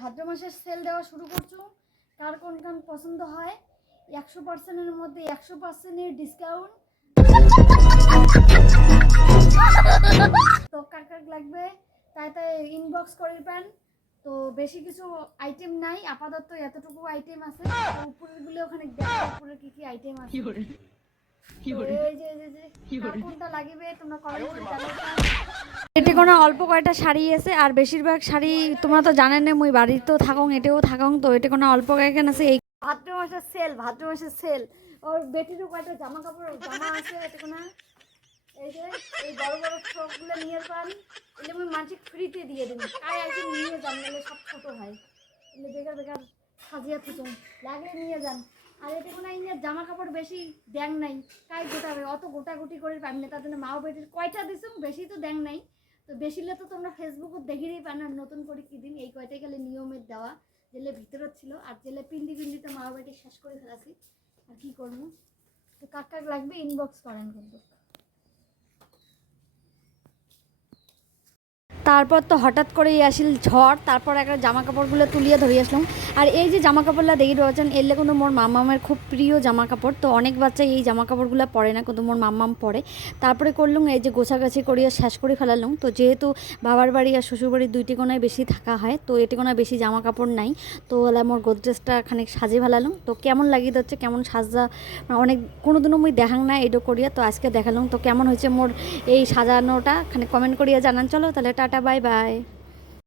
ভাদ্র মাসের সেল দেওয়া শুরু করছ কার কোন কোন পছন্দ হয়? একশো পার্সেন্টের মধ্যে একশো পার্সেন্টের ডিসকাউন্ট তো কার কার লাগবে? তাই তাই ইনবক্স করিবেন তো বেশি কিছু আইটেম নাই আপাতত এতটুকু আইটেম আছে। তো উপরেরগুলো ওখানে দেখো উপরে কি কি আইটেম আছে। কোনটা লাগিবে তোমরা কমেন্ট করে এটি কোনো অল্প কয়টা শাড়ি আছে, আর বেশিরভাগ শাড়ি তোমরা তো জানেন না, মুই বাড়িতেও থাকং, এটেও থাকং, তো এটি কোনো অল্প কয়েকখান আছে, এই ভাদ্র মাসের সেল ভাদ্র মাসের সেল ওর বেটিরও কয়টা জামা কাপড় জামা আছে, এটি কোনো? এই যে, এই বড় বড় ফ্রকগুলো নিয়ে পান এগুলো আমি মানসিক ফ্রিতে দিয়ে দিন আর একদিন নিয়ে যান, নাহলে সব ছোট হয়। এগুলো বেকার বেকার সাজিয়া থুতুন লাগলে নিয়ে যান। আর এতে কোনো ইন্ডিয়ার জামা কাপড় বেশি দ্যাং নাই। কাই গোটাবে, অত গোটাগুটি করে পাবি না, তার জন্য মাও বেটির কয়টা দিছুম বেশি তো দ্যাং নাই। তো বেশিলে তো তোমরা ফেসবুকও দেখিরই পান আর নতুন করে কি দিন? এই কয়টাই গেলে নিয়মের দেওয়া, জেলে ভিতরে ছিল, আর জেলে পিন্ডি পিন্ডিতে মা বেটি শেষ করে ফেলাছি। আর কি করব? তো কাক কাক লাগবে? ইনবক্স করেন কিন্তু। তারপর তো হঠাৎ করেই আসিল ঝড়, তারপর একটা জামা কাপড়গুলো তুলিয়ে ধরে আসলাম। আর এই যে জামা কাপড়গুলো দেখি রয়েছেন, এলে কোনো মোর মামামের খুব প্রিয় জামা কাপড় তো অনেক বাচ্চা এই জামা কাপড়গুলো পরে না কিন্তু মোর মামাম পরে। তারপরে করলুম, এই যে গোছাগাছি করিয়া শেষ করে ফেলালাম। তো যেহেতু বাবার বাড়ি আর শ্বশুর বাড়ির দুইটি কোনায় বেশি থাকা হয়, তো এটি কোনায় বেশি জামা কাপড় নাই। তো হলে মোর গোদরেজটা খানিক সাজে ফেলালাম। তো কেমন লাগিয়ে যাচ্ছে কেমন সাজা মানে অনেক কোনো দিনও মুই দেখাং না এটা করিয়া। তো আজকে দেখালাম। তো কেমন হয়েছে মোর এই সাজানোটা, খানিক কমেন্ট করিয়া জানান। চলো তাহলে টাটা বাই বাই